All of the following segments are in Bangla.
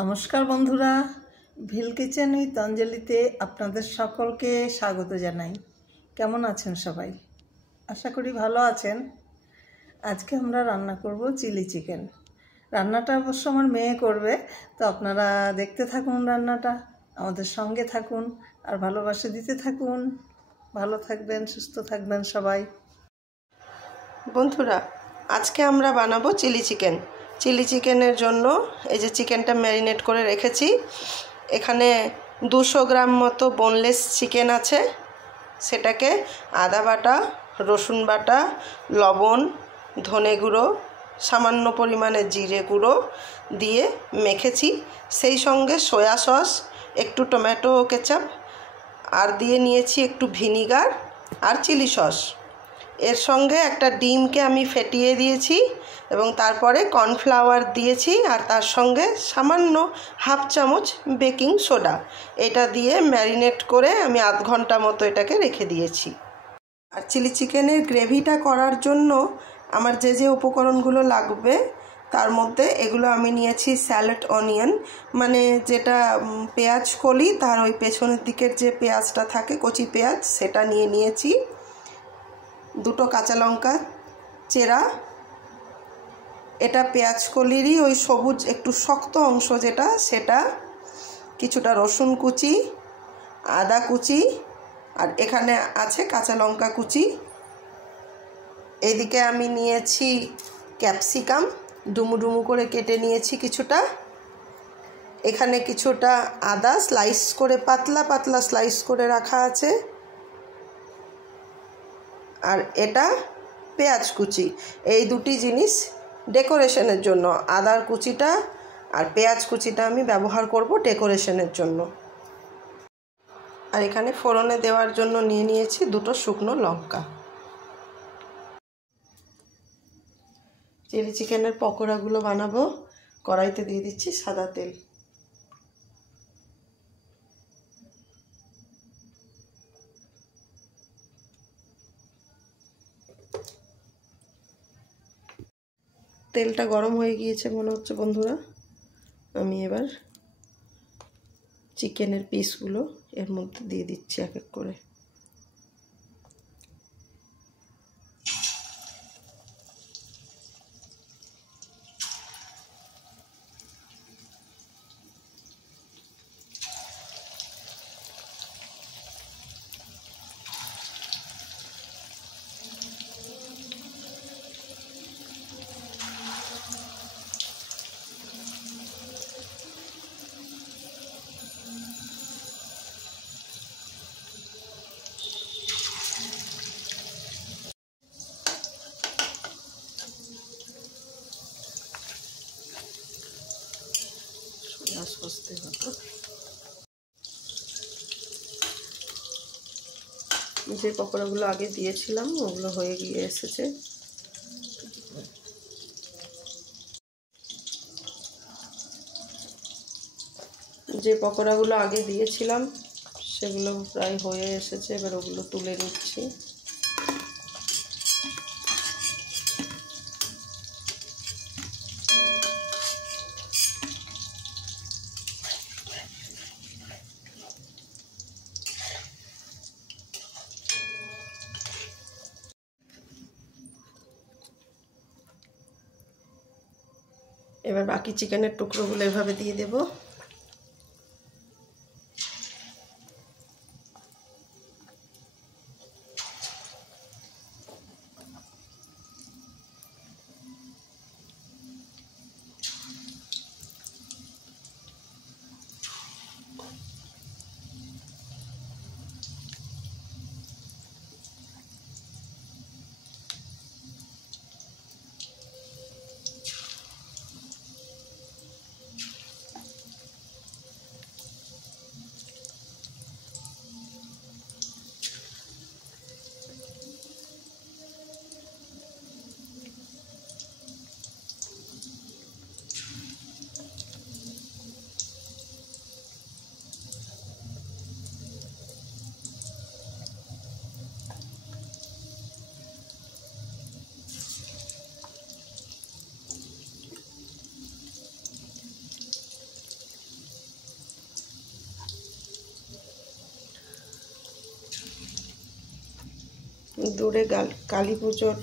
নমস্কার বন্ধুরা, ভিল কিচেন উইথ অঞ্জলিতে আপনাদের সকলকে স্বাগত জানাই। কেমন আছেন সবাই? আশা করি ভালো আছেন। আজকে আমরা রান্না করব চিলি চিকেন। রান্নাটা অবশ্য আমার মেয়ে করবে, তো আপনারা দেখতে থাকুন রান্নাটা, আমাদের সঙ্গে থাকুন আর ভালোবাসা দিতে থাকুন। ভালো থাকবেন, সুস্থ থাকবেন সবাই। বন্ধুরা, আজকে আমরা বানাবো চিলি চিকেন। চিলি চিকেনের জন্য এই যে চিকেনটা ম্যারিনেট করে রেখেছি। এখানে 200 গ্রাম মতো বোনলেস চিকেন আছে। সেটাকে আদা বাটা, রসুন বাটা, লবণ, ধনে গুঁড়ো, সামান্য পরিমাণে জিরে গুঁড়ো দিয়ে মেখেছি। সেই সঙ্গে সয়া সস, একটু টমেটো কেচাপ আর দিয়ে নিয়েছি একটু ভিনিগার আর চিলি সস। এর সঙ্গে একটা ডিমকে আমি ফেটিয়ে দিয়েছি এবং তারপরে কর্নফ্লাওয়ার দিয়েছি আর তার সঙ্গে সামান্য হাফ চামচ বেকিং সোডা। এটা দিয়ে ম্যারিনেট করে আমি আধ ঘন্টা মতো এটাকে রেখে দিয়েছি। আর চিলি চিকেনের গ্রেভিটা করার জন্য আমার যে যে উপকরণগুলো লাগবে তার মধ্যে এগুলো আমি নিয়েছি স্যালাড অনিয়ন, মানে যেটা পেঁয়াজ কলি তার ওই পেছনের দিকের যে পেঁয়াজটা থাকে, কচি পেঁয়াজ, সেটা নিয়েছি। 2 কাঁচা লঙ্কা চেরা, এটা পেঁয়াজ কলিরই ওই সবুজ একটু শক্ত অংশ যেটা, সেটা। কিছুটা রসুন কুচি, আদা কুচি, আর এখানে আছে কাঁচা লঙ্কা কুচি। এদিকে আমি নিয়েছি ক্যাপসিকাম, ডুমু ডুমু করে কেটে নিয়েছি কিছুটা। এখানে কিছুটা আদা স্লাইস করে, পাতলা পাতলা স্লাইস করে রাখা আছে। আর এটা পেঁয়াজ কুচি। এই দুটি জিনিস ডেকোরেশনের জন্য, আদার কুচিটা আর পেঁয়াজ কুচিটা আমি ব্যবহার করব ডেকোরেশনের জন্য। আর এখানে ফোড়নে দেওয়ার জন্য নিয়ে নিয়েছি 2 শুকনো লঙ্কা। চিলি চিকেনের পকোড়াগুলো বানাবো। কড়াইতে দিয়ে দিচ্ছি সাদা তেল। তেলটা গরম হয়ে গিয়েছে মনে হচ্ছে বন্ধুরা। আমি এবার চিকেনের পিসগুলো এর মধ্যে দিয়ে দিচ্ছি এক এক করে। সস্তে হতো যে পকোড়াগুলো আগে দিয়েছিলাম ওগুলো হয়ে গিয়ে এসেছে। যে পকোড়াগুলো আগে দিয়েছিলাম সেগুলো প্রায় হয়ে এসেছে, এবার ওগুলো তুলে নিচ্ছি। এবার বাকি চিকেনের টুকরোগুলো এভাবে দিয়ে দেব। দূরে কালী পুজোর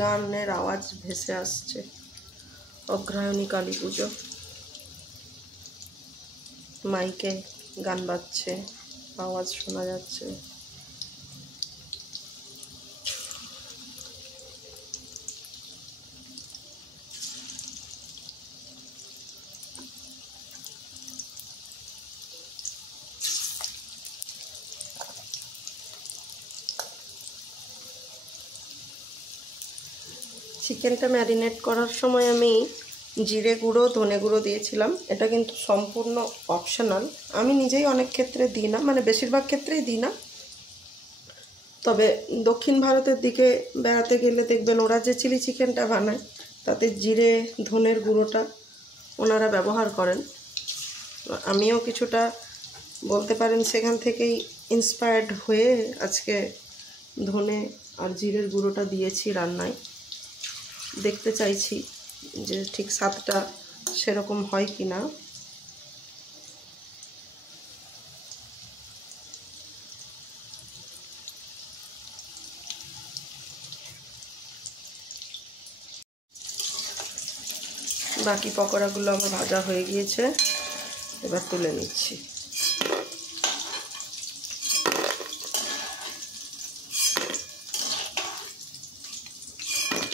গানের আওয়াজ ভেসে আসছে। অগ্রহায়ণী কালী পুজো, মাইকে গান বাজছে, আওয়াজ শোনা যাচ্ছে। চিকেনটা ম্যারিনেট করার সময় আমি জিরে গুঁড়ো ধনে গুঁড়ো দিয়েছিলাম। এটা কিন্তু সম্পূর্ণ অপশনাল, আমি নিজেই অনেক ক্ষেত্রে দিই না, মানে বেশিরভাগ ক্ষেত্রেই দিই না। তবে দক্ষিণ ভারতের দিকে বেড়াতে গেলে দেখবেন ওরা যে চিলি চিকেনটা বানায় তাতে জিরে ধনের গুঁড়োটা ওনারা ব্যবহার করেন। আমিও কিছুটা বলতে পারেন সেখান থেকেই ইন্সপায়ার্ড হয়ে আজকে ধনে আর জিরের গুঁড়োটা দিয়েছি রান্নায়। দেখতে চাইছি যে ঠিক স্বাদটা সেরকম হয় কি না। বাকি পকোড়াগুলো আমার ভাজা হয়ে গিয়েছে, এবার তুলে নিচ্ছি।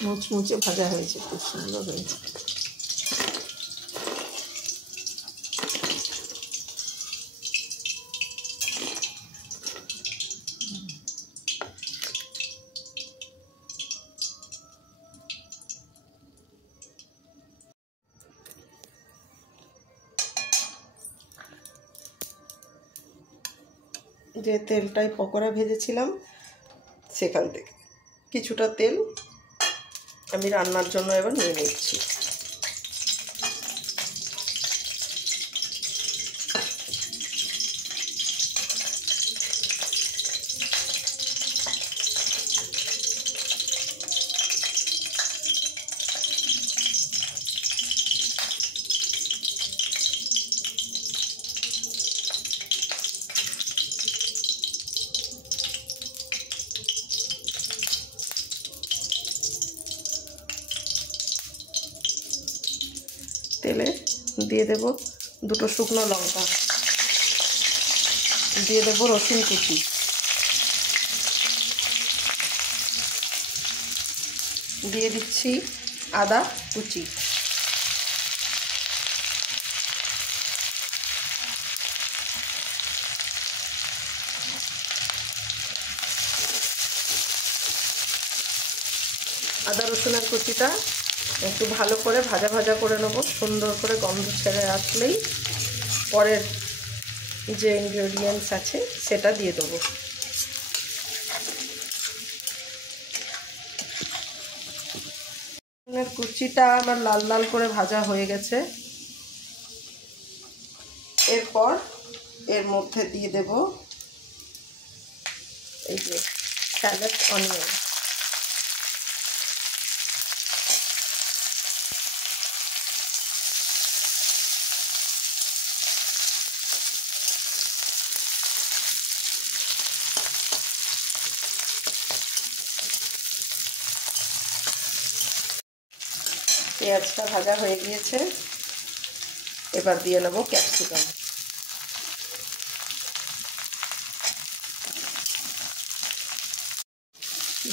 মুচমুচে ভাজা হয়েছে, খুব সুন্দর হয়েছে। যে তেলটায় পকোড়া ভেজেছিলাম সেখান থেকে কিছুটা তেল আমি রান্নার জন্য এবার নিয়ে নিচ্ছি। তেলে দিয়ে দেব দুটো শুকনো লঙ্কা, দিয়ে দেব রসুন কুচি, দিয়ে দিচ্ছি আদা কুচি, আদা রসুনের কুচিটা একটু ভালো করে ভাজা ভাজা করে নেব। সুন্দর করে গন্ধ ছেড়ে আসলেই পরের যে ইনগ্রেডিয়েন্টস আছে সেটা দিয়ে দেবো। রসুনের কুচিটা আমার লাল লাল করে ভাজা হয়ে গেছে। এরপর এর মধ্যে দিয়ে দেব এই যে স্যালাড অনিয়ন, পেঁয়াজটা ভাজা হয়ে গিয়েছে, এবার দিয়ে নেব ক্যাপসিকাম,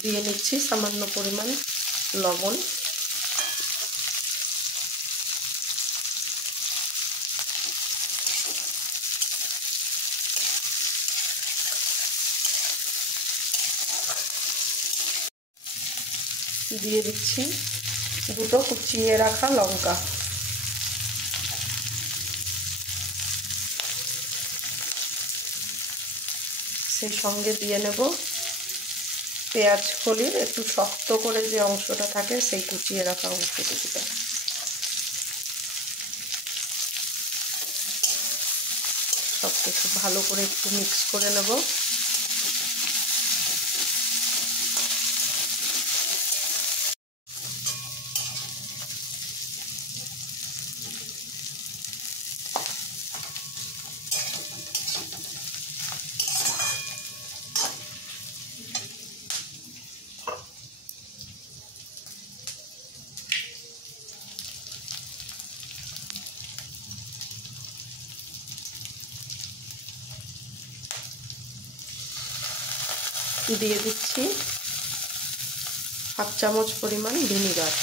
দিয়ে নিচ্ছি সামান্য পরিমাণ লবণ, দিয়ে দিচ্ছি দুটো কুচিয়ে রাখা লঙ্কা, সেই সঙ্গে দিয়ে নেব পেঁয়াজ কলির একটু শক্ত করে যে অংশটা থাকে সেই কুচিয়ে রাখা অংশটুকুটা। সব কিছু ভালো করে একটু মিক্স করে নেব। দিয়ে দিচ্ছি হাফ চামচ পরিমাণ ভিনিগার।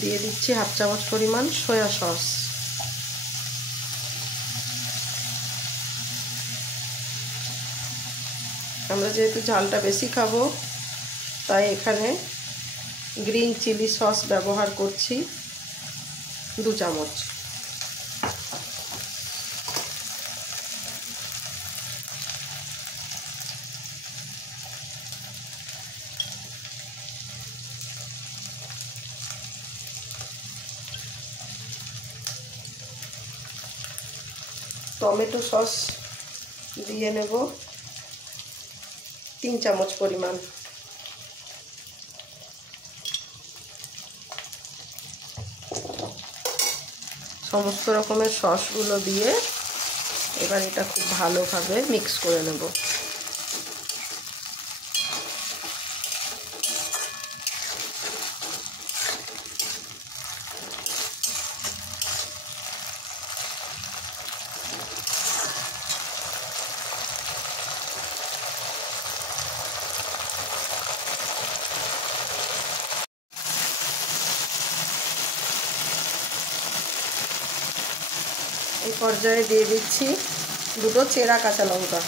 দিয়ে দিচ্ছি হাফ চামচ পরিমাণ সয়া সস। আমরা যেহেতু ঝালটা বেশি খাবো তাই এখানে গ্রিন চিলি সস ব্যবহার করছি 2 চামচ। টমেটো সস দিয়ে নেব 3 চামচ পরিমাণ। সমস্ত রকমের সসগুলো দিয়ে এবার এটা খুব ভালোভাবে মিক্স করে নেব। এই পর্যায়ে দিয়ে দিচ্ছি 2টো চেরা কাঁচা লঙ্কা।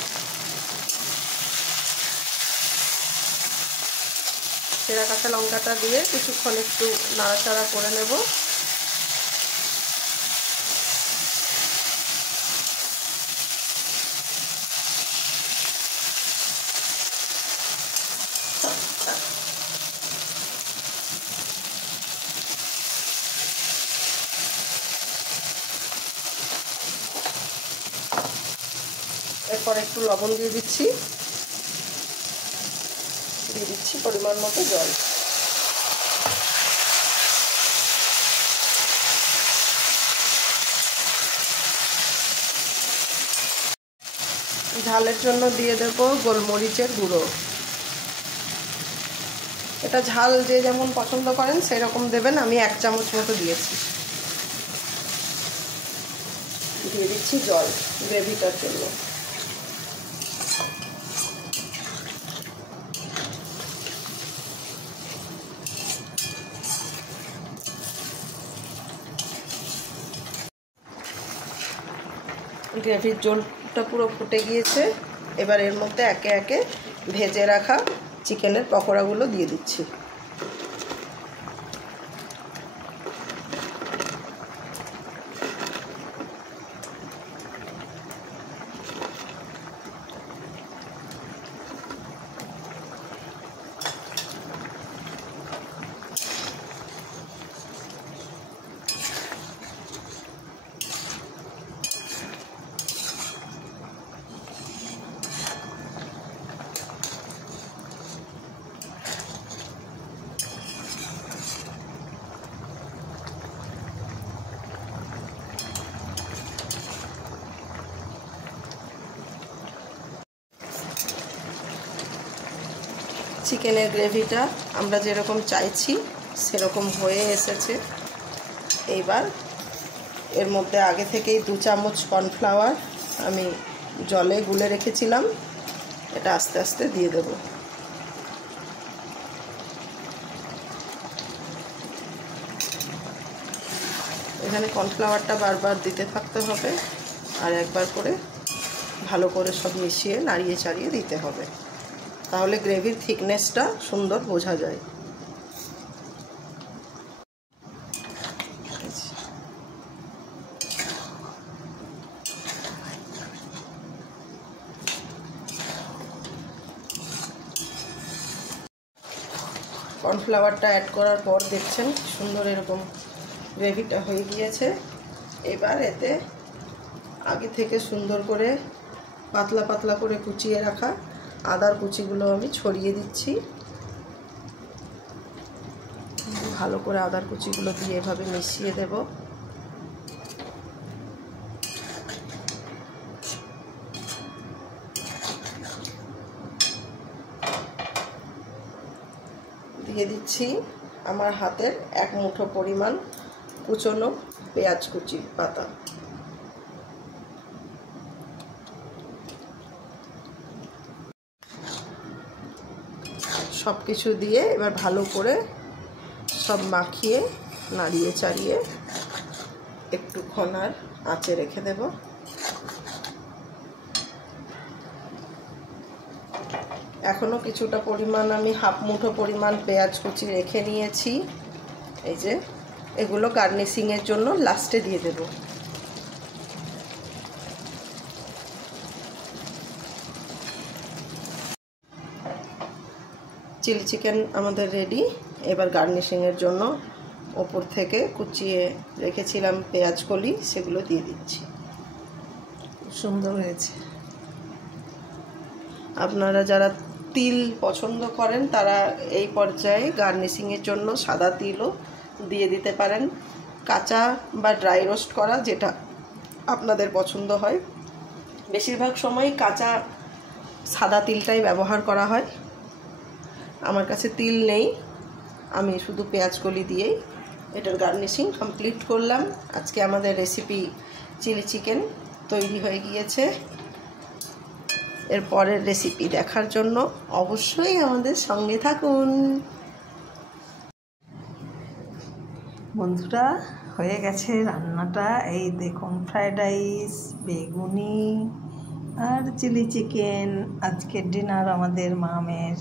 চেরা কাঁচা লঙ্কাটা দিয়ে কিছুক্ষণ একটু নাড়াচাড়া করে নেব। এরপর একটু লবণ দিয়ে দিচ্ছি পরিমাণ মতো জল। ঝালের জন্য দিয়ে দেব গোলমরিচের গুঁড়ো। এটা ঝাল যে যেমন পছন্দ করেন সেই রকম দেবেন, আমি 1 চামচ মতো দিয়েছি। দিয়ে দিচ্ছি জল গ্রেভিটার জন্য। গ্রেভির ঝোলটা পুরো ফুটে গিয়েছে। এবার এর মধ্যে একে একে ভেজে রাখা চিকেনের পকোড়াগুলো দিয়ে দিচ্ছি। চিকেনের গ্রেভিটা আমরা যেরকম চাইছি সেরকম হয়ে এসেছে। এইবার এর মধ্যে আগে থেকেই 2 চামচ কর্নফ্লাওয়ার আমি জলে গুলে রেখেছিলাম, এটা আস্তে আস্তে দিয়ে দেব। এখানে কর্নফ্লাওয়ারটা বারবার দিতে থাকতে হবে আর একবার করে ভালো করে সব মিশিয়ে নাড়িয়ে চাড়িয়ে দিতে হবে, তাহলে গ্রেভির থিকনেসটা সুন্দর বোঝা যায়। কর্নফ্লাওয়ারটা অ্যাড করার পর দেখছেন সুন্দর এরকম গ্রেভিটা হয়ে গিয়েছে। এবার এতে আগে থেকে সুন্দর করে পাতলা পাতলা করে কুচিয়ে রাখা আদার কুচিগুলো আমি ছড়িয়ে দিচ্ছি। ভালো করে আদার কুচিগুলো দিয়ে এভাবে মিশিয়ে দেব। দিয়ে দিচ্ছি আমার হাতের 1 মুঠো পরিমাণ কুচনো পেঁয়াজ কুচি পাতা। সব কিছু দিয়ে এবার ভালো করে সব মাখিয়ে নাড়িয়ে চাড়িয়ে একটুক্ষণ আর আঁচে রেখে দেব। এখনো কিছুটা পরিমাণ আমি হাফ মুঠো পরিমাণ পেঁয়াজ কুচি রেখে নিয়েছি। এই যে এগুলো গার্নিশিংয়ের জন্য লাস্টে দিয়ে দেব। চিলি চিকেন আমাদের রেডি। এবার গার্নিশিংয়ের জন্য ওপর থেকে কুচিয়ে রেখেছিলাম পেঁয়াজ কলি, সেগুলো দিয়ে দিচ্ছি। সুন্দর হয়েছে। আপনারা যারা তিল পছন্দ করেন তারা এই পর্যায়ে গার্নিশিংয়ের জন্য সাদা তিলও দিয়ে দিতে পারেন, কাঁচা বা ড্রাই রোস্ট করা, যেটা আপনাদের পছন্দ হয়। বেশিরভাগ সময় কাঁচা সাদা তিলটাই ব্যবহার করা হয়। আমার কাছে তিল নেই, আমি শুধু পেঁয়াজ কলি দিয়েই এটার গার্নিশিং কমপ্লিট করলাম। আজকে আমাদের রেসিপি চিলি চিকেন তৈরি হয়ে গিয়েছে। এর পরের রেসিপি দেখার জন্য অবশ্যই আমাদের সঙ্গে থাকুন। বন্ধুরা, হয়ে গেছে রান্নাটা। এই দেখুন, ফ্রাইড রাইস, বেগুনি আর চিলি চিকেন। আজকের ডিনার আমাদের মামের।